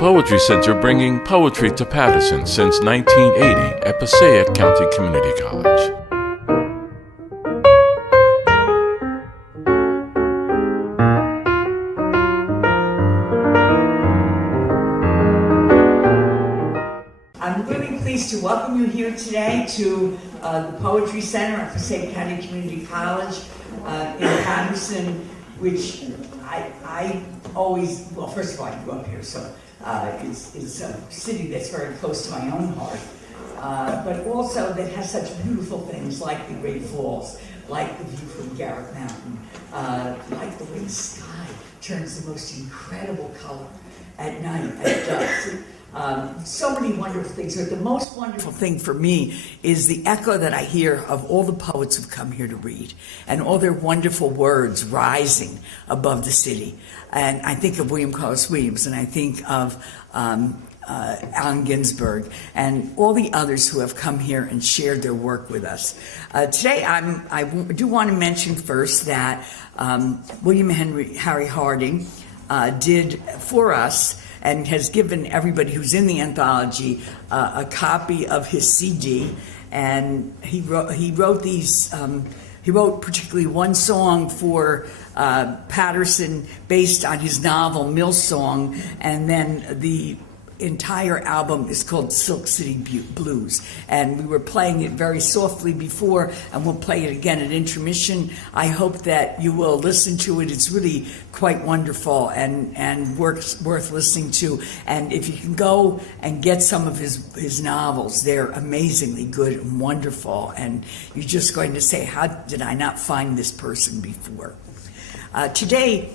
Poetry Center, bringing poetry to Paterson since 1980 at Passaic County Community College. I'm really pleased to welcome you here today to the Poetry Center at Passaic County Community College in Paterson, which I always, well, first of all, I grew up here, so it's a city that's very close to my own heart, but also that has such beautiful things like the Great Falls, like the view from Garrett Mountain, like the way the sky turns the most incredible color at night at dusk. So many wonderful things, but the most wonderful thing for me is the echo that I hear of all the poets who've come here to read and all their wonderful words rising above the city. And I think of William Carlos Williams, and I think of Allen Ginsberg and all the others who have come here and shared their work with us. Today, I do want to mention first that William Harry Harding did for us and has given everybody who's in the anthology a copy of his CD. And he wrote these. He wrote particularly one song for Paterson based on his novel Mill Song, and then the entire album is called Silk City Blues. And we were playing it very softly before, and we'll play it again at intermission. I hope that you will listen to it. It's really quite wonderful and worth listening to. And if you can go and get some of his novels, they're amazingly good and wonderful. And you're just going to say, how did I not find this person before? Today,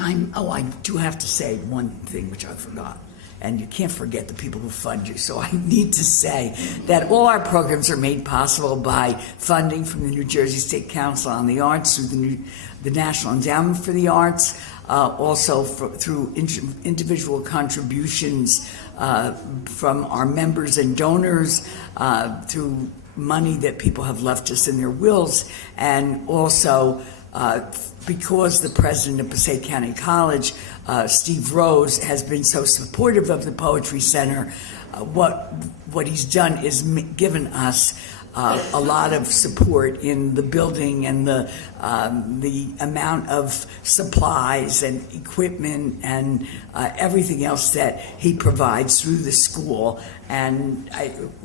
I do have to say one thing which I forgot. And you can't forget the people who fund you. So I need to say that all our programs are made possible by funding from the New Jersey State Council on the Arts, through the National Endowment for the Arts, also through individual contributions from our members and donors, through money that people have left us in their wills, and also because the president of Passaic County College, Steve Rose, has been so supportive of the Poetry Center, what he's done is given us a lot of support in the building and the amount of supplies and equipment and everything else that he provides through the school. And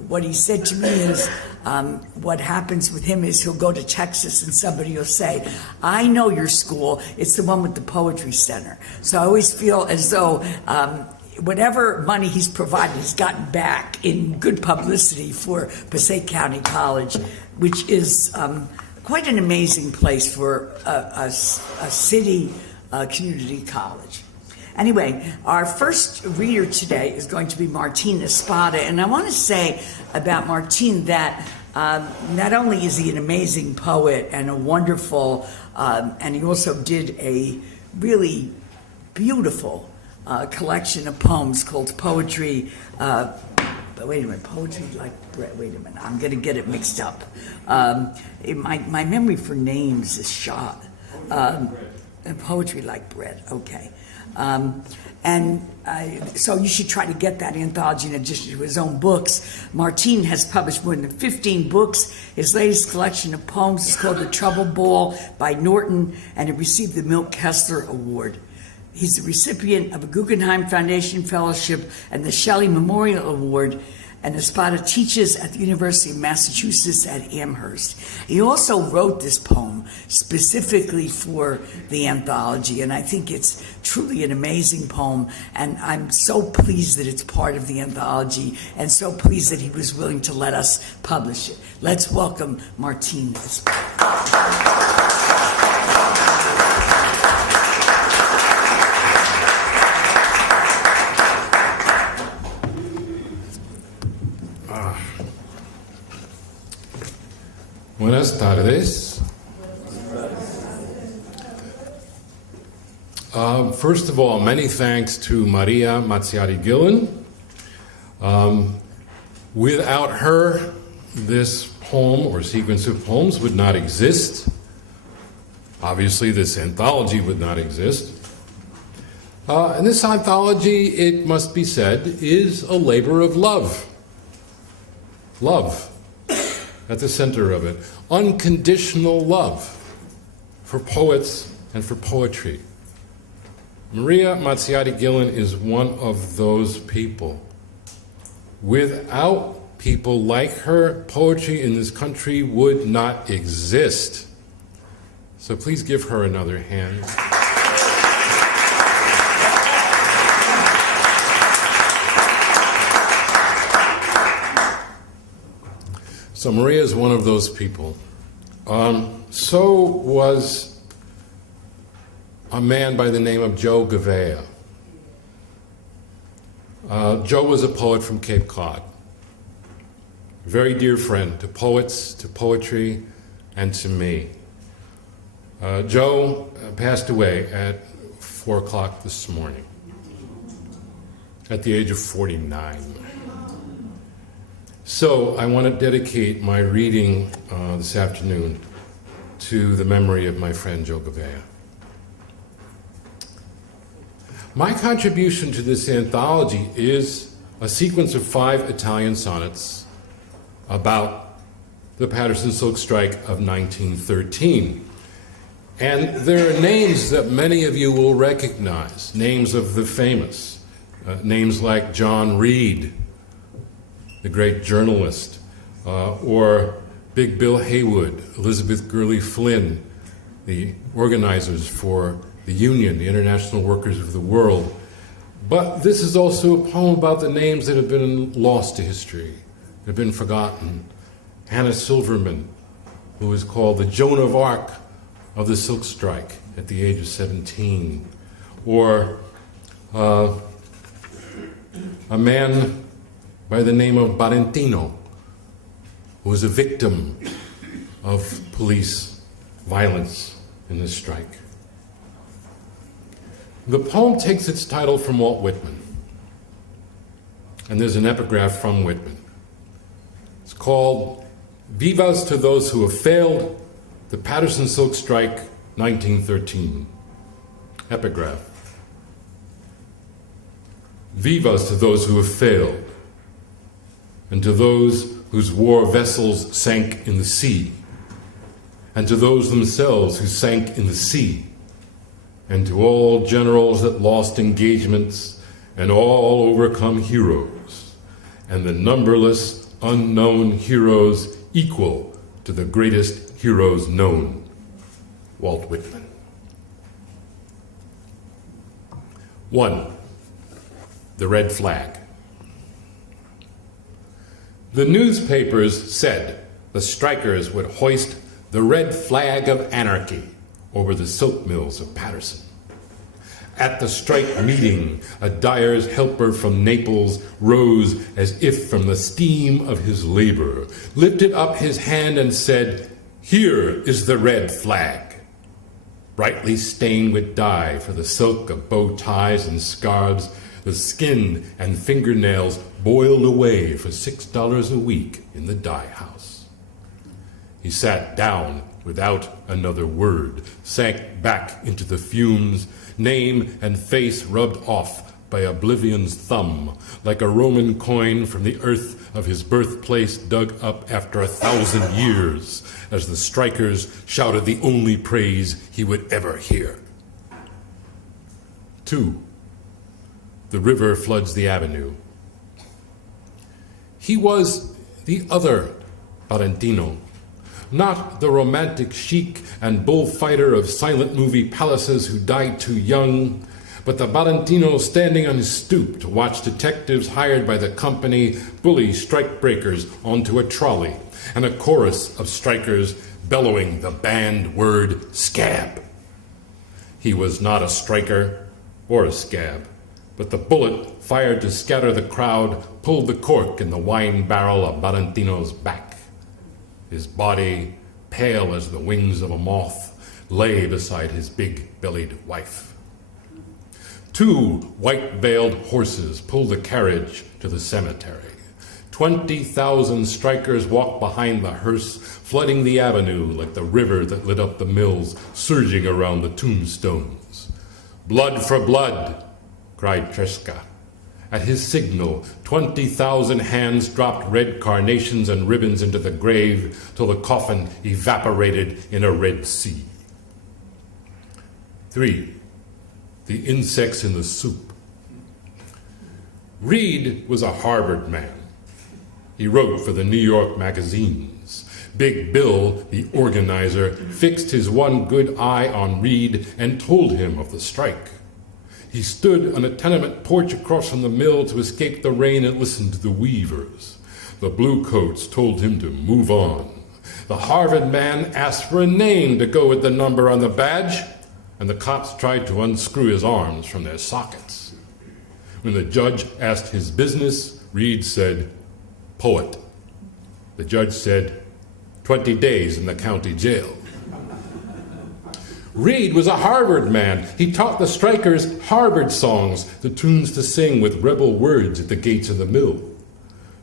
what he said to me is, what happens with him is he'll go to Texas and somebody will say, I know your school, it's the one with the Poetry Center. So I always feel as though whatever money he's provided, he's gotten back in good publicity for Passaic County College, which is quite an amazing place for a city community college. Anyway, our first reader today is going to be Martin Espada, and I want to say about Martin that not only is he an amazing poet and a wonderful, and he also did a really beautiful collection of poems called Poetry, wait a minute, Poetry Like Bread, wait a minute, I'm going to get it mixed up. My memory for names is shot. Poetry Like Bread, okay. So you should try to get that anthology in addition to his own books. Martin has published more than 15 books. His latest collection of poems is called The Trouble Ball by Norton, and it received the Milt Kessler Award. He's the recipient of a Guggenheim Foundation Fellowship and the Shelley Memorial Award, and Espada teaches at the University of Massachusetts at Amherst. He also wrote this poem specifically for the anthology, and I think it's truly an amazing poem, and I'm so pleased that it's part of the anthology, and so pleased that he was willing to let us publish it. Let's welcome Martin Espada. Buenas tardes. First of all, many thanks to Maria Mazziati Gillan. Without her, this poem or sequence of poems would not exist. Obviously, this anthology would not exist. And this anthology, it must be said, is a labor of love. Love at the center of it. Unconditional love for poets and for poetry. Maria Mazziati Gillan is one of those people. Without people like her, poetry in this country would not exist. So please give her another hand. So Maria is one of those people. So was a man by the name of Joe Gavea. Joe was a poet from Cape Cod. A very dear friend to poets, to poetry, and to me. Joe passed away at 4 o'clock this morning at the age of 49. So I want to dedicate my reading this afternoon to the memory of my friend Joe Gavea. My contribution to this anthology is a sequence of 5 Italian sonnets about the Paterson Silk Strike of 1913. And there are names that many of you will recognize, names of the famous, names like John Reed, the great journalist, or Big Bill Haywood, Elizabeth Gurley Flynn, the organizers for the Union, the International Workers of the World. But this is also a poem about the names that have been lost to history, that have been forgotten. Hannah Silverman, who was called the Joan of Arc of the Silk Strike at the age of 17. Or a man by the name of Barentino, who was a victim of police violence in this strike. The poem takes its title from Walt Whitman, and there's an epigraph from Whitman. It's called Vivas to Those Who Have Failed, the Paterson Silk Strike, 1913. Epigraph. Vivas to those who have failed, and to those whose war vessels sank in the sea, and to those themselves who sank in the sea, and to all generals that lost engagements, and all overcome heroes, and the numberless unknown heroes equal to the greatest heroes known. Walt Whitman. 1. The red flag. The newspapers said the strikers would hoist the red flag of anarchy over the silk mills of Paterson. At the strike meeting, a dyer's helper from Naples rose as if from the steam of his labor, lifted up his hand and said, "Here is the red flag." Brightly stained with dye for the silk of bow ties and scarves, the skin and fingernails boiled away for $6 a week in the dye house. He sat down without another word, sank back into the fumes, name and face rubbed off by oblivion's thumb, like a Roman coin from the earth of his birthplace dug up after 1,000 years, as the strikers shouted the only praise he would ever hear. 2. The river floods the avenue. He was the other Valentino, not the romantic chic and bullfighter of silent movie palaces who died too young, but the Valentino standing on his stoop to watch detectives hired by the company bully strikebreakers onto a trolley, and a chorus of strikers bellowing the banned word scab. He was not a striker or a scab, but the bullet fired to scatter the crowd pulled the cork in the wine barrel of Valentino's back. His body, pale as the wings of a moth, lay beside his big-bellied wife. 2 white-veiled horses pulled the carriage to the cemetery. 20,000 strikers walked behind the hearse, flooding the avenue like the river that lit up the mills, surging around the tombstones. Blood for blood, cried Tresca. At his signal, 20,000 hands dropped red carnations and ribbons into the grave till the coffin evaporated in a red sea. 3. The insects in the soup. Reed was a Harvard man. He wrote for the New York magazines. Big Bill, the organizer, fixed his one good eye on Reed and told him of the strike. He stood on a tenement porch across from the mill to escape the rain and listened to the weavers. The bluecoats told him to move on. The Harvard man asked for a name to go with the number on the badge, and the cops tried to unscrew his arms from their sockets. When the judge asked his business, Reed said, "Poet." The judge said, 20 days in the county jail. Reed was a Harvard man. He taught the strikers Harvard songs, the tunes to sing with rebel words at the gates of the mill.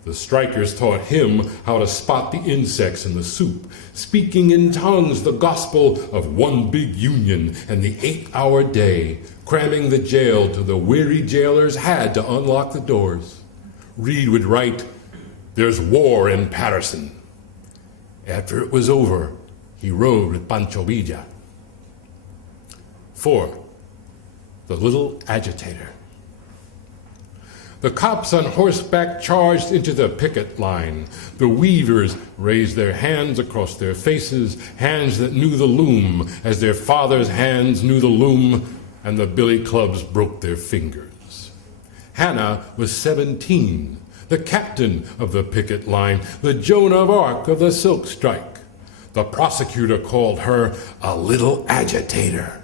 The strikers taught him how to spot the insects in the soup, speaking in tongues the gospel of one big union and the 8-hour day, cramming the jail till the weary jailers had to unlock the doors. Reed would write, "There's war in Paterson." After it was over, he rode with Pancho Villa. 4. The Little Agitator. The cops on horseback charged into the picket line. The weavers raised their hands across their faces, hands that knew the loom, as their fathers' hands knew the loom, and the billy clubs broke their fingers. Hannah was 17, the captain of the picket line, the Joan of Arc of the silk strike. The prosecutor called her a little agitator.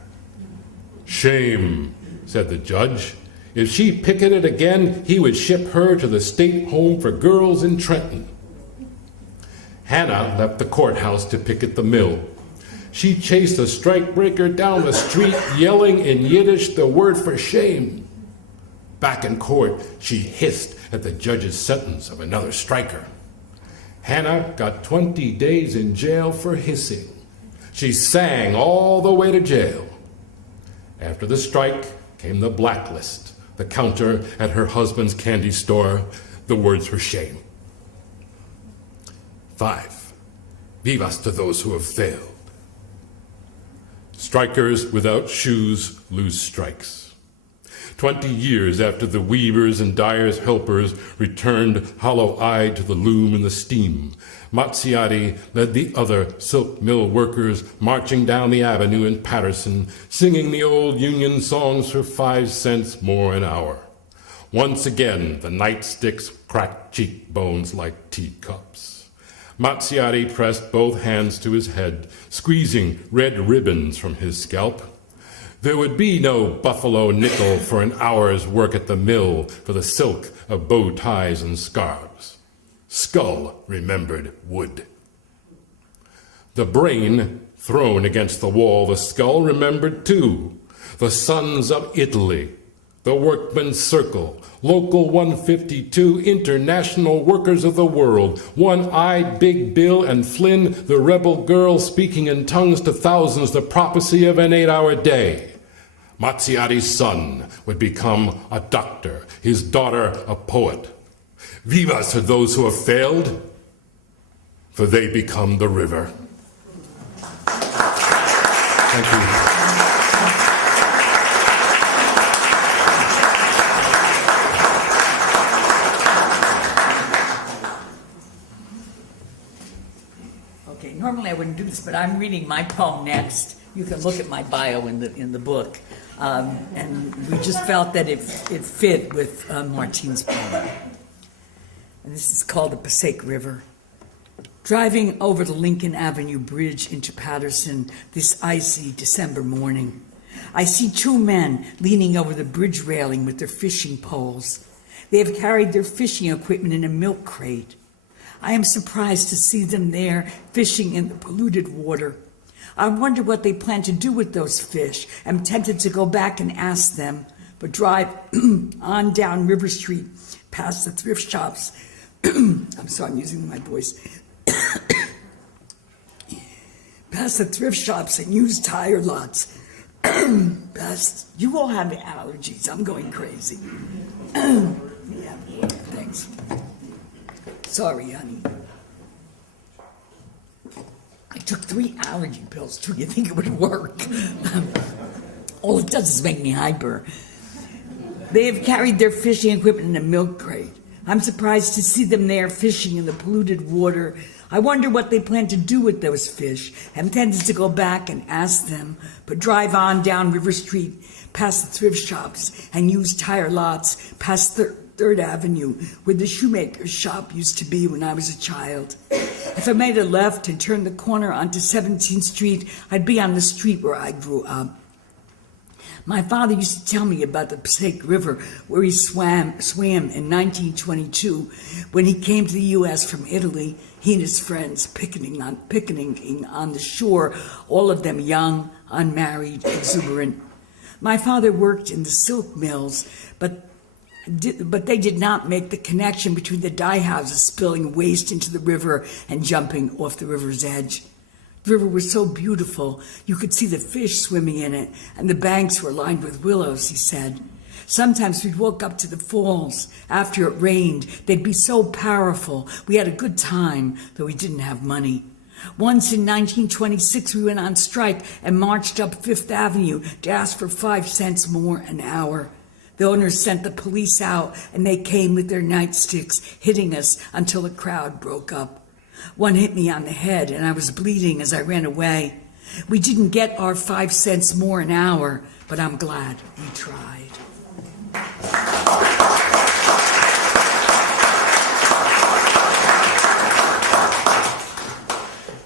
"Shame," said the judge. If she picketed again, he would ship her to the state home for girls in Trenton. Hannah left the courthouse to picket the mill. She chased a strikebreaker down the street, yelling in Yiddish the word for shame. Back in court, she hissed at the judge's sentence of another striker. Hannah got 20 days in jail for hissing. She sang all the way to jail. After the strike came the blacklist, the counter at her husband's candy store, the words for shame. 5. Vivas to those who have failed. Strikers without shoes lose strikes. 20 years after the weavers and dyers' helpers returned hollow-eyed to the loom and the steam, Mazziati led the other silk mill workers marching down the avenue in Paterson, singing the old Union songs for 5 cents more an hour. Once again, the nightsticks cracked cheekbones like teacups. Mazziati pressed both hands to his head, squeezing red ribbons from his scalp. There would be no buffalo nickel for an hour's work at the mill for the silk of bow ties and scarves. Skull remembered wood. The brain thrown against the wall, the skull remembered too. The sons of Italy, the workmen's circle, local 152, international workers of the world, one-eyed Big Bill and Flynn, the rebel girl speaking in tongues to thousands, the prophecy of an 8-hour day. Mazziati's son would become a doctor, his daughter a poet. Vivas are those who have failed, for they become the river. Thank you. Okay, normally I wouldn't do this, but I'm reading my poem next. You can look at my bio in the book. And we just felt that it fit with Martin's poem. And this is called the Passaic River. Driving over the Lincoln Avenue Bridge into Paterson this icy December morning, I see 2 men leaning over the bridge railing with their fishing poles. They have carried their fishing equipment in a milk crate. I am surprised to see them there fishing in the polluted water. I wonder what they plan to do with those fish. I'm tempted to go back and ask them, but drive on down River Street past the thrift shops. I'm sorry, I'm using my voice. Past the thrift shops and used tire lots. Best. You all have allergies. I'm going crazy. Yeah, thanks. Sorry, honey. I took 3 allergy pills too. You think it would work? All it does is make me hyper. They have carried their fishing equipment in a milk crate. I'm surprised to see them there fishing in the polluted water. I wonder what they plan to do with those fish. I'm tempted to go back and ask them, but drive on down River Street, past the thrift shops and used tire lots, past 3rd Avenue, where the shoemaker's shop used to be when I was a child. If I made a left and turned the corner onto 17th Street, I'd be on the street where I grew up. My father used to tell me about the Passaic River, where he swam in 1922 when he came to the U.S. from Italy. He and his friends picnicking on the shore, all of them young, unmarried, exuberant. My father worked in the silk mills, but they did not make the connection between the dye houses spilling waste into the river and jumping off the river's edge. The river was so beautiful, you could see the fish swimming in it, and the banks were lined with willows, he said. Sometimes we'd walk up to the falls after it rained. They'd be so powerful. We had a good time, though we didn't have money. Once in 1926, we went on strike and marched up 5th Avenue to ask for 5 cents more an hour. The owners sent the police out, and they came with their nightsticks, hitting us until the crowd broke up. One hit me on the head, and I was bleeding as I ran away. We didn't get our 5 cents more an hour, but I'm glad we tried.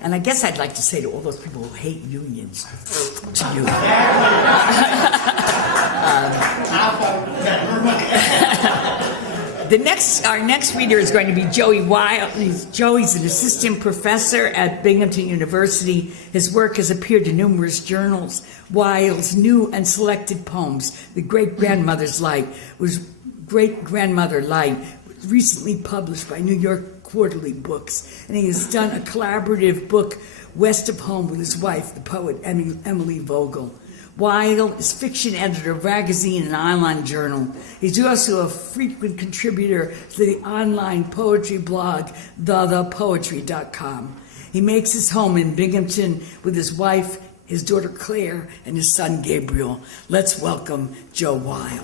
And I guess I'd like to say to all those people who hate unions, to you. Our next reader is going to be Joey Weil. Joey's an assistant professor at Binghamton University. His work has appeared in numerous journals. Weil's new and selected poems, The Great-Grandmother Light, was recently published by New York Quarterly Books, and he has done a collaborative book, West of Home, with his wife, the poet Emily Vogel. Weil is fiction editor of magazine and online journal. He's also a frequent contributor to the online poetry blog, thepoetry.com. He makes his home in Binghamton with his wife, his daughter Claire, and his son Gabriel. Let's welcome Joe Weil.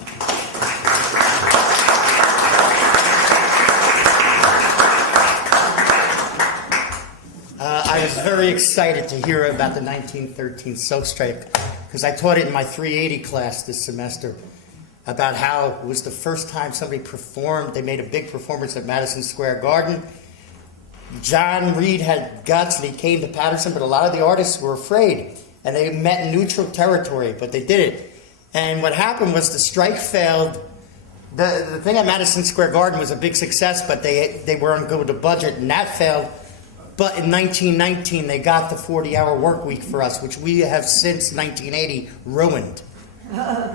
I was very excited to hear about the 1913 silk strike because I taught it in my 380 class this semester about how it was the first time somebody performed. They made a big performance at Madison Square Garden. John Reed had guts and he came to Paterson, but a lot of the artists were afraid and they met in neutral territory, but they did it. And what happened was the strike failed. The thing at Madison Square Garden was a big success, but they weren't good with the budget, and that failed. But in 1919, they got the 40-hour work week for us, which we have since 1980 ruined.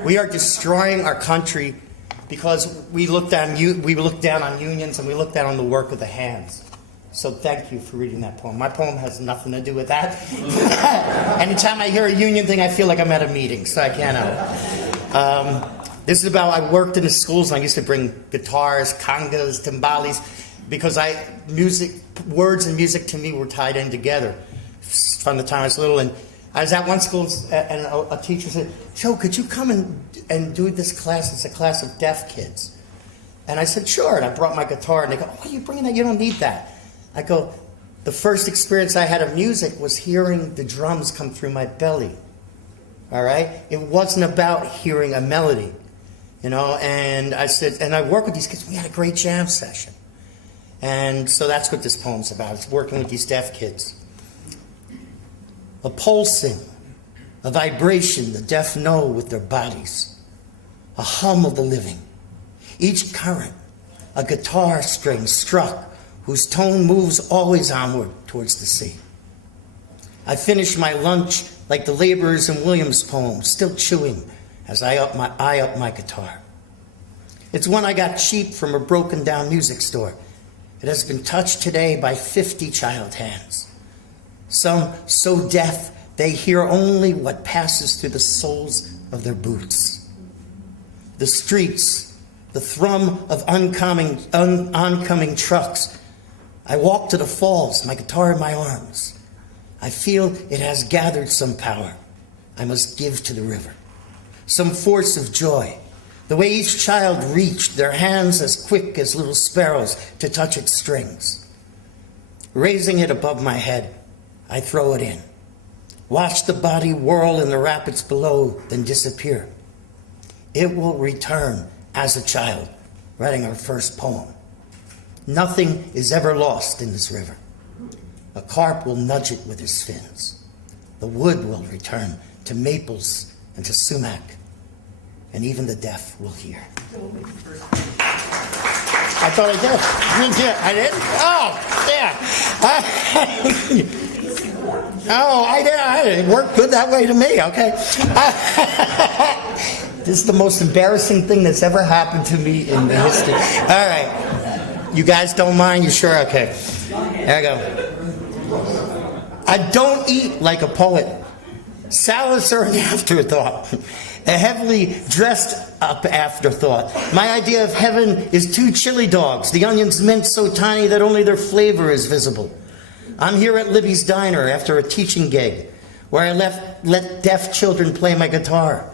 We are destroying our country because we look down on unions and we look down on the work of the hands. So thank you for reading that poem. My poem has nothing to do with that. Anytime I hear a union thing, I feel like I'm at a meeting, so I can't help. This is about, I worked in the schools and I used to bring guitars, congas, timbales, because words and music to me were tied in together from the time I was little. And I was at one school and a teacher said, Joe, could you come and do this class? It's a class of deaf kids. And I said, sure. And I brought my guitar and they go, why are you bringing that? You don't need that. I go, the first experience I had of music was hearing the drums come through my belly. All right? It wasn't about hearing a melody, and I said, and I work with these kids. We had a great jam session. And so that's what this poem's about. It's working with these deaf kids. A pulsing, a vibration the deaf know with their bodies. A hum of the living. Each current, a guitar string struck, whose tone moves always onward towards the sea. I finish my lunch like the laborers in Williams' poem, still chewing as I eye up my guitar. It's one I got cheap from a broken down music store. It has been touched today by 50 child hands. Some so deaf they hear only what passes through the soles of their boots. The streets, the thrum of oncoming trucks. I walk to the falls, my guitar in my arms. I feel it has gathered some power I must give to the river, some force of joy, the way each child reached, their hands as quick as little sparrows to touch its strings. Raising it above my head, I throw it in. Watch the body whirl in the rapids below, then disappear. It will return as a child, writing her first poem. Nothing is ever lost in this river. A carp will nudge it with his fins. The wood will return to maples and to sumac, and even the deaf will hear. I thought I did. I did? Oh, yeah. Oh, I did. It worked good that way to me, okay? This is the most embarrassing thing that's ever happened to me in the history. All right. You guys don't mind? You sure? Okay. There I go. I don't eat like a poet. Salads are an afterthought. A heavily dressed up afterthought. My idea of heaven is 2 chili dogs, the onions minced so tiny that only their flavor is visible. I'm here at Libby's Diner after a teaching gig where I let deaf children play my guitar.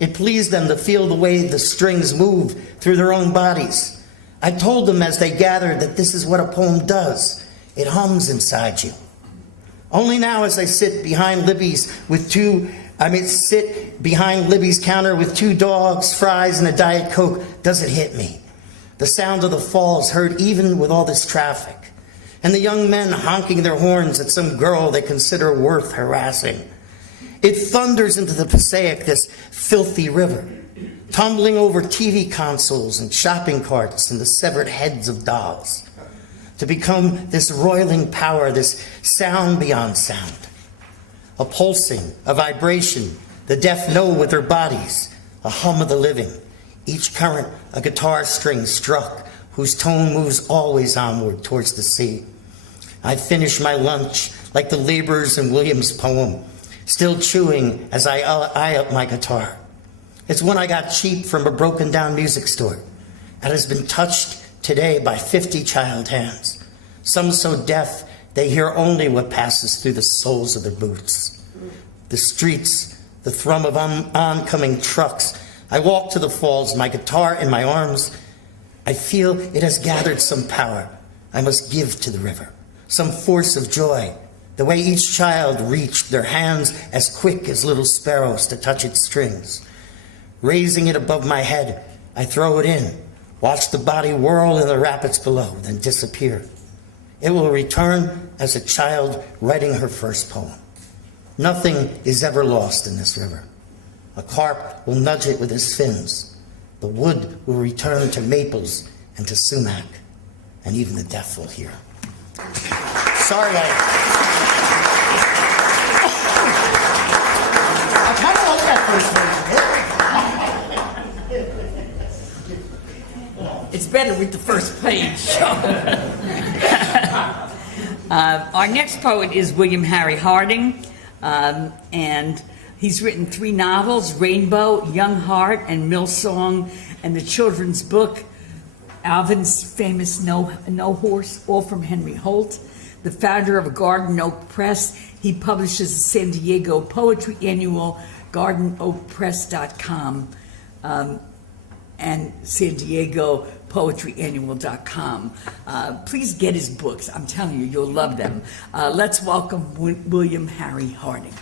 It pleased them to feel the way the strings move through their own bodies. I told them as they gathered that this is what a poem does. It hums inside you. Only now as I sit behind Libby's counter with 2 dogs, fries, and a Diet Coke does it hit me. The sound of the falls heard even with all this traffic. And the young men honking their horns at some girl they consider worth harassing. It thunders into the Passaic, this filthy river, tumbling over TV consoles and shopping carts and the severed heads of dolls, to become this roiling power, this sound beyond sound. A pulsing, a vibration, the deaf know with their bodies, a hum of the living, each current a guitar string struck, whose tone moves always onward towards the sea. I finish my lunch like the laborers in Williams' poem, still chewing as I eye up my guitar. It's one I got cheap from a broken down music store and has been touched today by 50 child hands, some so deaf they hear only what passes through the soles of their boots. The streets, the thrum of oncoming trucks. I walk to the falls, my guitar in my arms. I feel it has gathered some power I must give to the river, some force of joy, the way each child reached, their hands as quick as little sparrows to touch its strings. Raising it above my head, I throw it in, watch the body whirl in the rapids below, then disappear. It will return as a child writing her first poem. Nothing is ever lost in this river. A carp will nudge it with his fins. The wood will return to maples and to sumac, and even the deaf will hear. Sorry, I kind of like that first version. It's better with the first page. Our next poet is William Harry Harding, and he's written 3 novels, Rainbow, Young Heart, and Mill Song, and the children's book, Alvin's Famous No Horse, all from Henry Holt. The founder of a Garden Oak Press, he publishes the San Diego Poetry Annual, GardenOakPress.com, and San Diego PoetryAnnual.com. Please get his books. I'm telling you, you'll love them. Let's welcome William Harry Harding.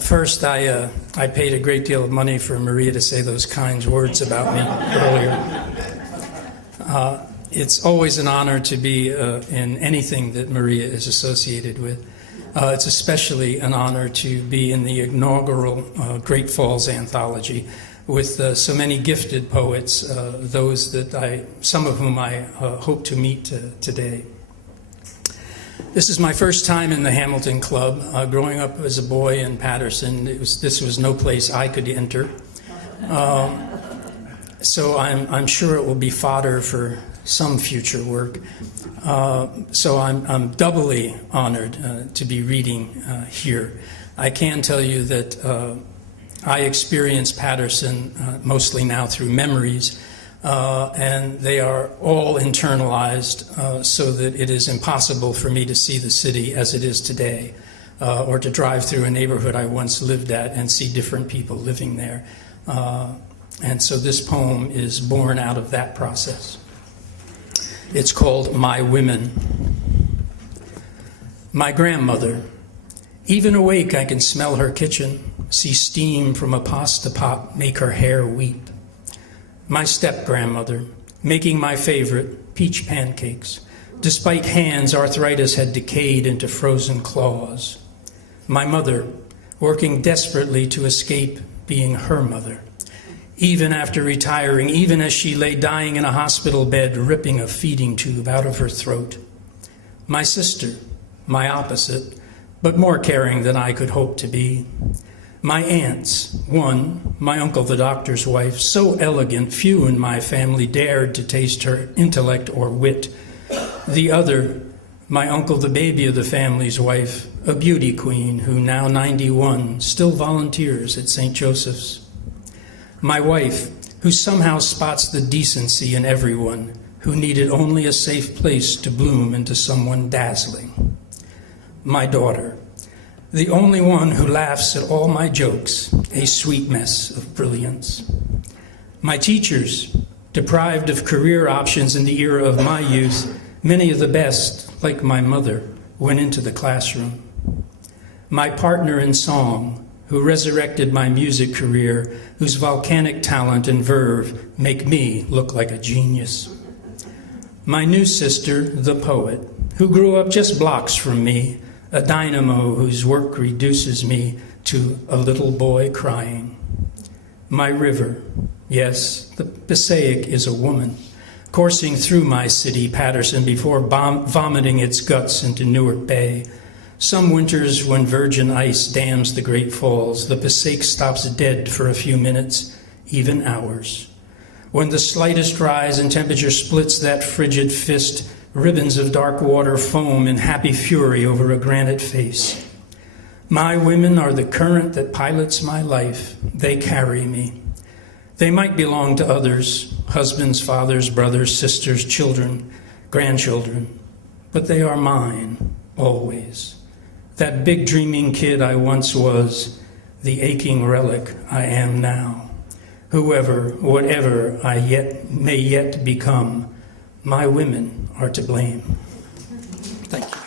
First, I paid a great deal of money for Maria to say those kind words about me earlier. It's always an honor to be in anything that Maria is associated with. It's especially an honor to be in the inaugural Great Falls Anthology with so many gifted poets, some of whom I hope to meet today. This is my first time in the Hamilton Club. Growing up as a boy in Paterson, this was no place I could enter. So I'm sure it will be fodder for some future work. So I'm doubly honored to be reading here. I can tell you that I experience Paterson mostly now through memories, and they are all internalized so that it is impossible for me to see the city as it is today, or to drive through a neighborhood I once lived at and see different people living there. And so this poem is born out of that process. It's called My Women. My grandmother. Even awake, I can smell her kitchen, see steam from a pasta pot make her hair weep. My step-grandmother, making my favorite, peach pancakes. Despite hands, arthritis had decayed into frozen claws. My mother, working desperately to escape being her mother. Even after retiring, even as she lay dying in a hospital bed, ripping a feeding tube out of her throat. My sister, my opposite, but more caring than I could hope to be. My aunts, one, my uncle the doctor's wife, so elegant few in my family dared to taste her intellect or wit. The other, my uncle the baby of the family's wife, a beauty queen who, now 91, still volunteers at St. Joseph's. My wife, who somehow spots the decency in everyone, who needed only a safe place to bloom into someone dazzling. My daughter, the only one who laughs at all my jokes, a sweet mess of brilliance. My teachers, deprived of career options in the era of my youth, many of the best, like my mother, went into the classroom. My partner in song, who resurrected my music career, whose volcanic talent and verve make me look like a genius. My new sister, the poet, who grew up just blocks from me, a dynamo whose work reduces me to a little boy crying. My river, yes, the Passaic is a woman, coursing through my city, Paterson, before vomiting its guts into Newark Bay. Some winters when virgin ice dams the Great Falls, the Passaic stops dead for a few minutes, even hours. When the slightest rise in temperature splits that frigid fist, ribbons of dark water foam in happy fury over a granite face. My women are the current that pilots my life. They carry me. They might belong to others, husbands, fathers, brothers, sisters, children, grandchildren, but they are mine, always. That big dreaming kid I once was, the aching relic I am now. Whoever, whatever I may yet become, my women are to blame. Thank you.